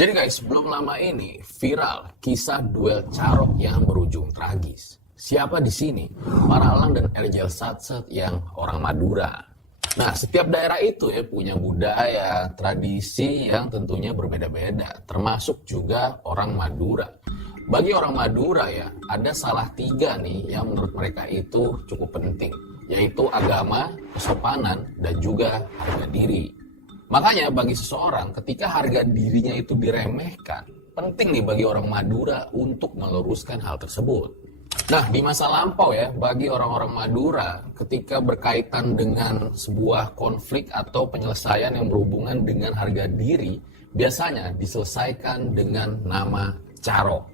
Jadi guys, belum lama ini viral kisah duel carok yang berujung tragis. Siapa di sini? Paralang dan Erjel Satsat yang orang Madura. Nah, setiap daerah itu ya punya budaya, tradisi yang tentunya berbeda-beda, termasuk juga orang Madura. Bagi orang Madura ya, ada salah tiga nih yang menurut mereka itu cukup penting, yaitu agama, kesopanan, dan juga harga diri. Makanya bagi seseorang ketika harga dirinya itu diremehkan, penting nih bagi orang Madura untuk meluruskan hal tersebut. Nah, di masa lampau ya, bagi orang-orang Madura ketika berkaitan dengan sebuah konflik atau penyelesaian yang berhubungan dengan harga diri, biasanya diselesaikan dengan nama carok.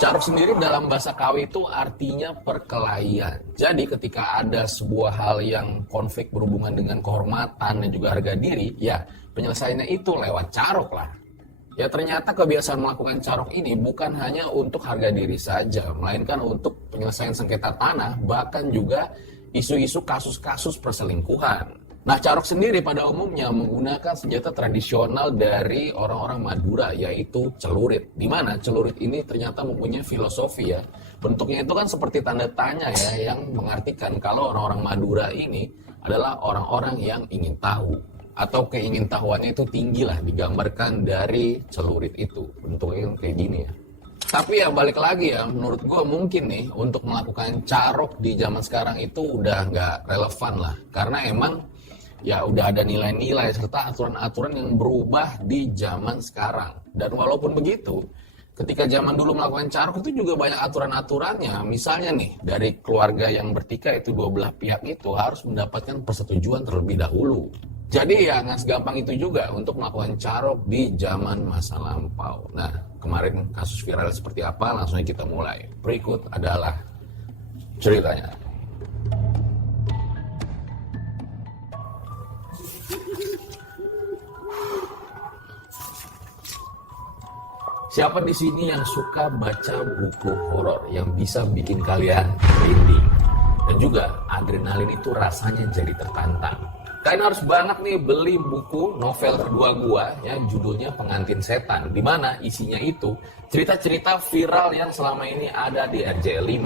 Carok sendiri dalam bahasa Kawi itu artinya perkelahian. Jadi ketika ada sebuah hal yang konflik berhubungan dengan kehormatan dan juga harga diri, ya penyelesaiannya itu lewat carok lah. Ya ternyata kebiasaan melakukan carok ini bukan hanya untuk harga diri saja, melainkan untuk penyelesaian sengketa tanah, bahkan juga isu-isu kasus-kasus perselingkuhan. Nah, carok sendiri pada umumnya menggunakan senjata tradisional dari orang-orang Madura, yaitu celurit. Di mana celurit ini ternyata mempunyai filosofi ya. Bentuknya itu kan seperti tanda tanya ya, yang mengartikan kalau orang-orang Madura ini adalah orang-orang yang ingin tahu. Atau keingintahuannya itu tinggi lah, digambarkan dari celurit itu. Bentuknya kayak gini ya. Tapi ya balik lagi ya, menurut gue mungkin nih untuk melakukan carok di zaman sekarang itu udah nggak relevan lah. Karena emang ya udah ada nilai-nilai serta aturan-aturan yang berubah di zaman sekarang. Dan walaupun begitu, ketika zaman dulu melakukan carok itu juga banyak aturan-aturannya. Misalnya nih, dari keluarga yang bertikai itu dua belah pihak itu harus mendapatkan persetujuan terlebih dahulu. Jadi ya nggak segampang itu juga untuk melakukan carok di zaman masa lampau. Nah, kemarin kasus viral seperti apa? Langsung aja kita mulai. Berikut adalah ceritanya. Siapa di sini yang suka baca buku horor yang bisa bikin kalian merinding dan juga adrenalin itu rasanya jadi tertantang? Kalian harus banget nih beli buku novel kedua gua ya, judulnya Pengantin Setan, di mana isinya itu cerita-cerita viral yang selama ini ada di RJ5.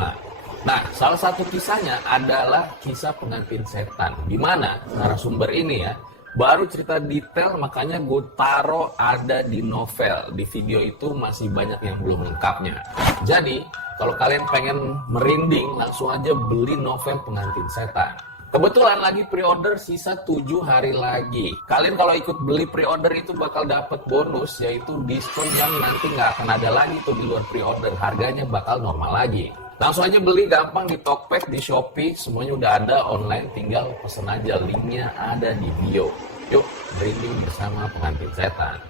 Nah, salah satu kisahnya adalah kisah Pengantin Setan, di mana narasumber ini ya baru cerita detail, makanya gue taruh ada di novel. Di video itu masih banyak yang belum lengkapnya. Jadi, kalau kalian pengen merinding, langsung aja beli novel Pengantin Setan. Kebetulan lagi pre-order sisa 7 hari lagi. Kalian kalau ikut beli pre-order itu bakal dapat bonus, yaitu diskon yang nanti nggak akan ada lagi tuh di luar pre-order. Harganya bakal normal lagi. Langsung aja beli, gampang di Tokped, di Shopee, semuanya udah ada online, tinggal pesen aja, linknya ada di bio. Yuk, merinding bersama Pengantin Setan.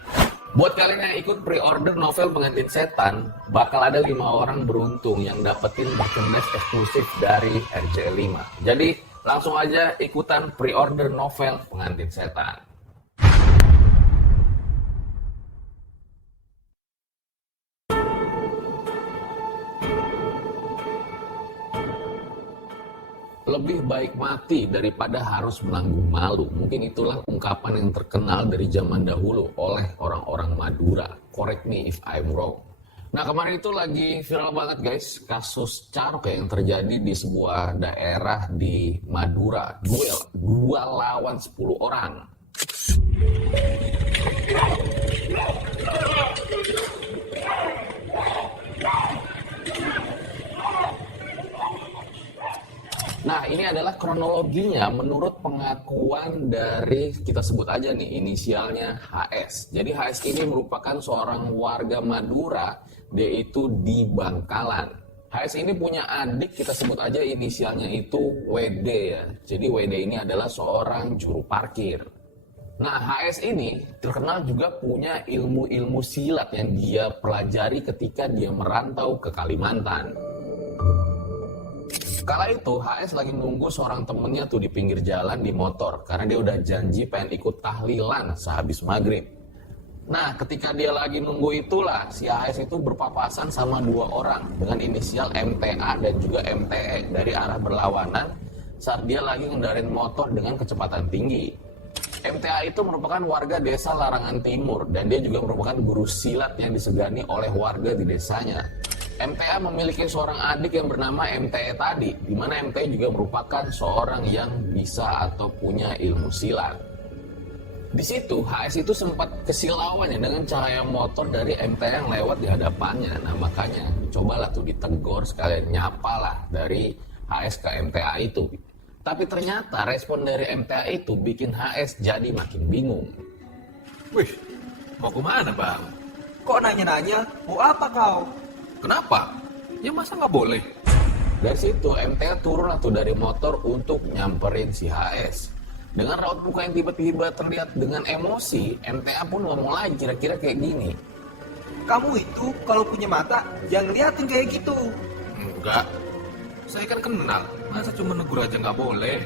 Buat kalian yang ikut pre-order novel Pengantin Setan, bakal ada 5 orang beruntung yang dapetin merchandise eksklusif dari RJ5. Jadi, langsung aja ikutan pre-order novel Pengantin Setan. Lebih baik mati daripada harus menanggung malu. Mungkin itulah ungkapan yang terkenal dari zaman dahulu oleh orang-orang Madura. Correct me if I'm wrong. Nah, kemarin itu lagi viral banget guys, kasus carok yang terjadi di sebuah daerah di Madura. Duel 2 lawan 10 orang. Nah, ini adalah kronologinya menurut pengakuan dari, kita sebut aja nih inisialnya HS. Jadi HS ini merupakan seorang warga Madura, dia itu di Bangkalan. HS ini punya adik, kita sebut aja inisialnya itu WD ya. Jadi WD ini adalah seorang juru parkir. Nah, HS ini terkenal juga punya ilmu-ilmu silat yang dia pelajari ketika dia merantau ke Kalimantan. Kala itu HS lagi nunggu seorang temennya tuh di pinggir jalan di motor, karena dia udah janji pengen ikut tahlilan sehabis maghrib. Nah, ketika dia lagi nunggu itulah si HS itu berpapasan sama 2 orang dengan inisial MTA dan juga MTE dari arah berlawanan saat dia lagi ngendarin motor dengan kecepatan tinggi. MTA itu merupakan warga desa Larangan Timur dan dia juga merupakan guru silat yang disegani oleh warga di desanya. MTA memiliki seorang adik yang bernama MTE tadi, di mana MTE juga merupakan seorang yang bisa atau punya ilmu silat. Di situ HS itu sempat kesilauan ya dengan cahaya motor dari MTA yang lewat di hadapannya. Nah makanya cobalah tuh ditegur sekalian nyapalah dari HS ke MTA itu. Tapi ternyata respon dari MTA itu bikin HS jadi makin bingung. Wih, mau kemana bang? Kok nanya-nanya? Mau apa kau? Kenapa? Ya masa nggak boleh? Dari situ MTA turun tuh dari motor untuk nyamperin si HS. Dengan raut muka yang tiba-tiba terlihat dengan emosi, MTA pun ngomong lagi kira-kira kayak gini. Kamu itu kalau punya mata jangan liatin kayak gitu. Enggak. Saya kan kenal. Masa cuma negur aja nggak boleh?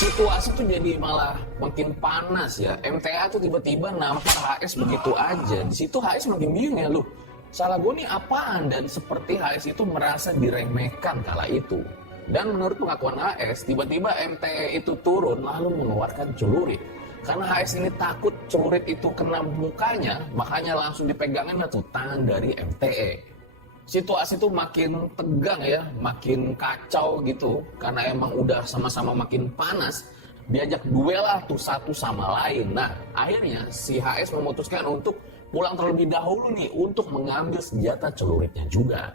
Situasi tuh jadi malah makin panas ya. MTA tuh tiba-tiba nampar HS begitu aja. Di situ HS makin bingung ya, loh. Salah gue nih apaan? Dan seperti HS itu merasa diremehkan kala itu. Dan menurut pengakuan HS, tiba-tiba MTE itu turun lalu mengeluarkan celurit. Karena HS ini takut celurit itu kena mukanya, makanya langsung dipegangin tuh tangan dari MTE. Situasi itu makin tegang ya, makin kacau gitu. Karena emang udah sama-sama makin panas, diajak duel lah tuh satu sama lain. Nah, akhirnya si HS memutuskan untuk pulang terlebih dahulu nih untuk mengambil senjata celuritnya juga.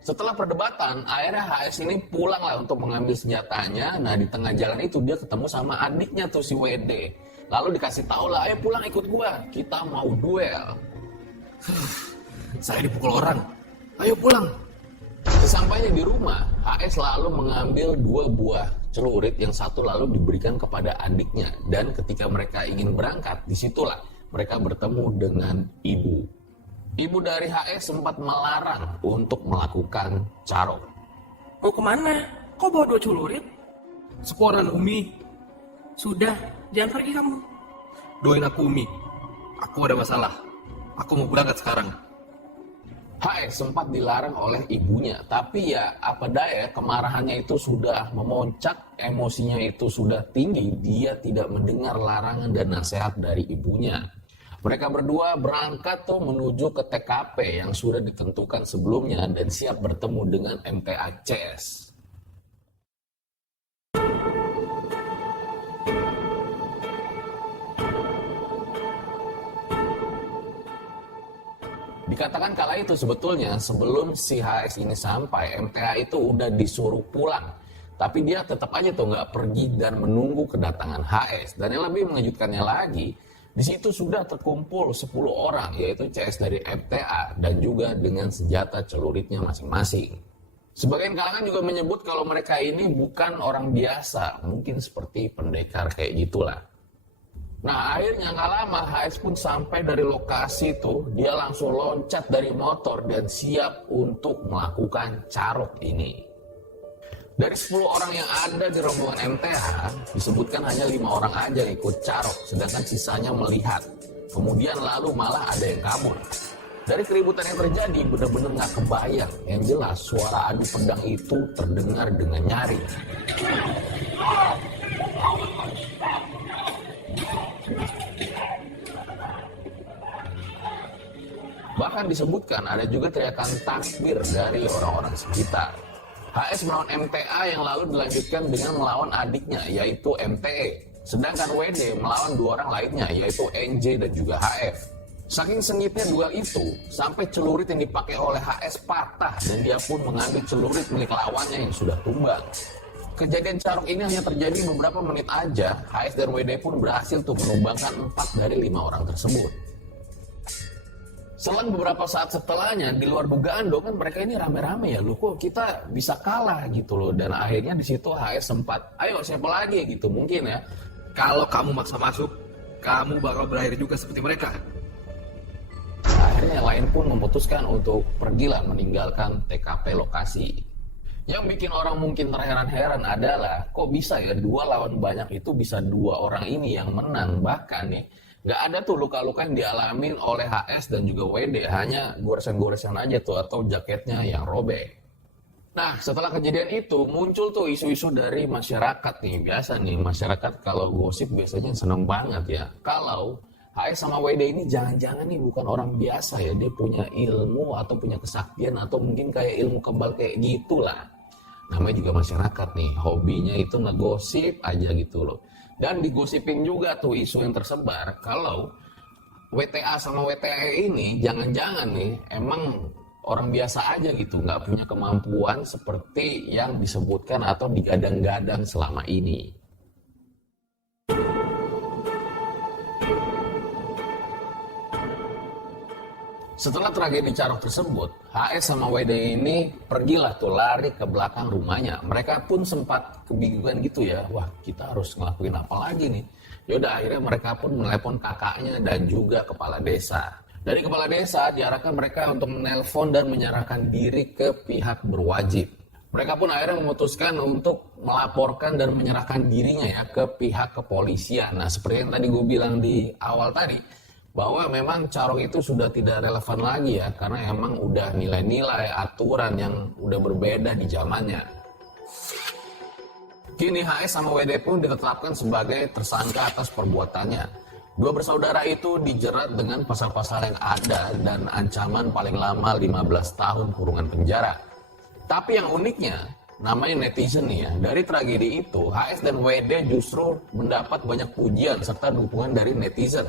Setelah perdebatan, akhirnya HS ini pulang lah untuk mengambil senjatanya. Nah, di tengah jalan itu dia ketemu sama adiknya tuh si WD. Lalu dikasih tahu lah, ayo pulang ikut gua, kita mau duel. Saya dipukul orang. Ayo pulang. Sesampainya di rumah, HS lalu mengambil 2 buah celurit, yang satu lalu diberikan kepada adiknya. Dan ketika mereka ingin berangkat, disitulah mereka bertemu dengan ibu. Ibu dari HS sempat melarang untuk melakukan carok. Mau kemana? Kok bawa 2 celurit? Seporan Umi. Sudah, jangan pergi kamu. Doain aku Umi. Aku ada masalah. Aku mau berangkat sekarang. HS sempat dilarang oleh ibunya, tapi ya apa daya, kemarahannya itu sudah memuncak, emosinya itu sudah tinggi, dia tidak mendengar larangan dan nasihat dari ibunya. Mereka berdua berangkat tuh menuju ke TKP yang sudah ditentukan sebelumnya dan siap bertemu dengan MTA CS. Dikatakan kala itu sebetulnya sebelum si HS ini sampai, MTA itu udah disuruh pulang. Tapi dia tetap aja tuh nggak pergi dan menunggu kedatangan HS. Dan yang lebih mengejutkannya lagi, di situ sudah terkumpul 10 orang, yaitu CS dari MTA dan juga dengan senjata celuritnya masing-masing. Sebagian kalangan juga menyebut kalau mereka ini bukan orang biasa, mungkin seperti pendekar kayak gitulah. Nah akhirnya nggak lama HS pun sampai dari lokasi itu, dia langsung loncat dari motor dan siap untuk melakukan carok ini. Dari 10 orang yang ada di rombongan MTA, disebutkan hanya 5 orang aja yang ikut carok, sedangkan sisanya melihat. Kemudian lalu malah ada yang kabur. Dari keributan yang terjadi, benar-benar nggak kebayang. Yang jelas, suara adu pedang itu terdengar dengan nyaring. Bahkan disebutkan ada juga teriakan takbir dari orang-orang sekitar. HS melawan MTA yang lalu dilanjutkan dengan melawan adiknya, yaitu MTE. Sedangkan WD melawan 2 orang lainnya, yaitu NJ dan juga HF. Saking sengitnya duel itu, sampai celurit yang dipakai oleh HS patah dan dia pun mengambil celurit milik lawannya yang sudah tumbang. Kejadian carok ini hanya terjadi beberapa menit aja, HS dan WD pun berhasil tuh menumbangkan 4 dari 5 orang tersebut. Selang beberapa saat setelahnya, di luar dugaan dong, kan mereka ini rame-rame ya, loh kok kita bisa kalah gitu loh. Dan akhirnya di situ HS sempat, ayo siapa lagi gitu mungkin ya. Kalau kamu maksa masuk, kamu bakal berakhir juga seperti mereka. Akhirnya yang lain pun memutuskan untuk pergilah meninggalkan TKP lokasi. Yang bikin orang mungkin terheran-heran adalah, kok bisa ya 2 lawan banyak itu bisa 2 orang ini yang menang. Bahkan nih, nggak ada tuh luka-luka yang dialamin oleh HS dan juga WD, hanya goresan-goresan aja tuh atau jaketnya yang robek. Nah, setelah kejadian itu muncul tuh isu-isu dari masyarakat nih. Biasa nih, masyarakat kalau gosip biasanya seneng banget ya. Kalau HS sama WD ini jangan-jangan nih bukan orang biasa ya. Dia punya ilmu atau punya kesaktian atau mungkin kayak ilmu kebal kayak gitulah. Namanya juga masyarakat nih, hobinya itu ngegosip aja gitu loh. Dan digosipin juga tuh isu yang tersebar kalau WTA sama WTE ini jangan-jangan nih emang orang biasa aja gitu, nggak punya kemampuan seperti yang disebutkan atau digadang-gadang selama ini. Setelah tragedi Carok tersebut, HS sama WD ini pergilah tuh lari ke belakang rumahnya. Mereka pun sempat kebingungan gitu ya, wah kita harus ngelakuin apa lagi nih. Yaudah akhirnya mereka pun menelepon kakaknya dan juga kepala desa. Dari kepala desa diarahkan mereka untuk menelpon dan menyerahkan diri ke pihak berwajib. Mereka pun akhirnya memutuskan untuk melaporkan dan menyerahkan dirinya ya ke pihak kepolisian. Nah seperti yang tadi gue bilang di awal tadi, bahwa memang Carok itu sudah tidak relevan lagi ya, karena emang udah nilai-nilai aturan yang udah berbeda di zamannya. Kini HS sama WD pun ditetapkan sebagai tersangka atas perbuatannya. Dua bersaudara itu dijerat dengan pasal-pasal yang ada dan ancaman paling lama 15 tahun kurungan penjara. Tapi yang uniknya, namanya netizen nih ya, dari tragedi itu HS dan WD justru mendapat banyak pujian serta dukungan dari netizen.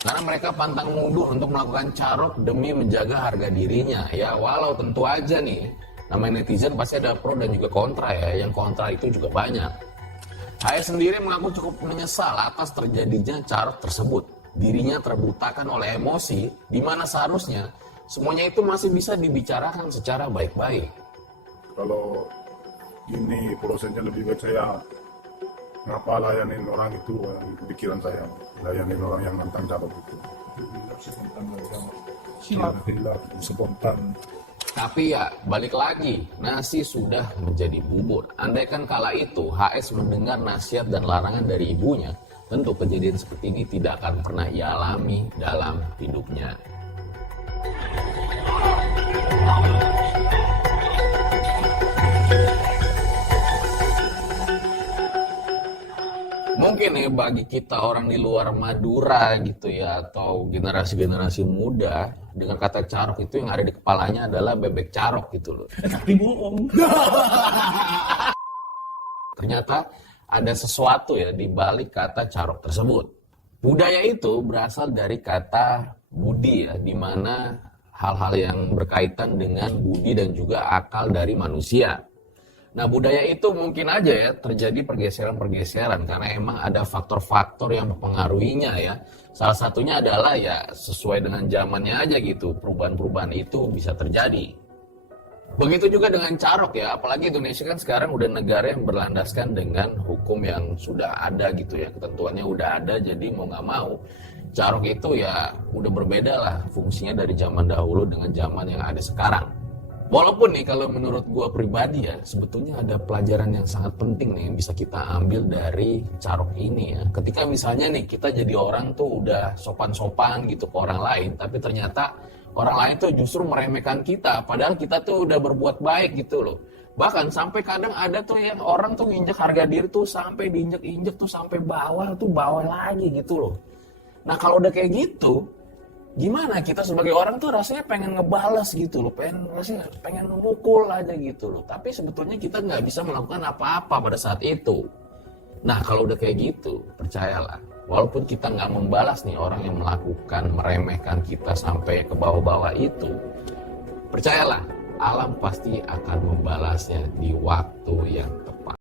Karena mereka pantang mundur untuk melakukan Carok demi menjaga harga dirinya. Ya walau tentu aja nih, namanya netizen pasti ada pro dan juga kontra ya, yang kontra itu juga banyak. HS sendiri mengaku cukup menyesal atas terjadinya Carok tersebut. Dirinya terbutakan oleh emosi, di mana seharusnya semuanya itu masih bisa dibicarakan secara baik-baik. Kalau ini prosesnya lebih baik saya ngapa layanin orang itu, pikiran saya layanin orang yang nantang Carok itu. Spontan. Tapi ya balik lagi, nasi sudah menjadi bubur. Andaikan kala itu HS mendengar nasihat dan larangan dari ibunya, tentu kejadian seperti ini tidak akan pernah ia alami dalam hidupnya. Mungkin ya bagi kita orang di luar Madura gitu ya, atau generasi-generasi muda, dengan kata Carok itu yang ada di kepalanya adalah bebek Carok gitu loh. Tapi bohong. Ternyata ada sesuatu ya di balik kata Carok tersebut. Budaya itu berasal dari kata budi ya, di mana hal-hal yang berkaitan dengan budi dan juga akal dari manusia. Nah budaya itu mungkin aja ya terjadi pergeseran-pergeseran karena emang ada faktor-faktor yang mempengaruhinya ya. Salah satunya adalah ya sesuai dengan zamannya aja gitu, perubahan-perubahan itu bisa terjadi. Begitu juga dengan Carok ya, apalagi Indonesia kan sekarang udah negara yang berlandaskan dengan hukum yang sudah ada gitu ya, ketentuannya udah ada, jadi mau nggak mau Carok itu ya udah berbeda lah fungsinya dari zaman dahulu dengan zaman yang ada sekarang. Walaupun nih kalau menurut gue pribadi ya, sebetulnya ada pelajaran yang sangat penting nih yang bisa kita ambil dari Carok ini ya. Ketika misalnya nih kita jadi orang tuh udah sopan-sopan gitu ke orang lain, tapi ternyata orang lain tuh justru meremehkan kita, padahal kita tuh udah berbuat baik gitu loh. Bahkan sampai kadang ada tuh yang orang tuh nginjek harga diri tuh sampai diinjek-injek tuh sampai bawah lagi gitu loh. Nah kalau udah kayak gitu, gimana kita sebagai orang tuh rasanya pengen ngebales gitu loh, pengen memukul aja gitu loh. Tapi sebetulnya kita nggak bisa melakukan apa-apa pada saat itu. Nah kalau udah kayak gitu, percayalah, walaupun kita nggak membalas nih orang yang melakukan meremehkan kita sampai ke bawah-bawah itu, percayalah, alam pasti akan membalasnya di waktu yang tepat.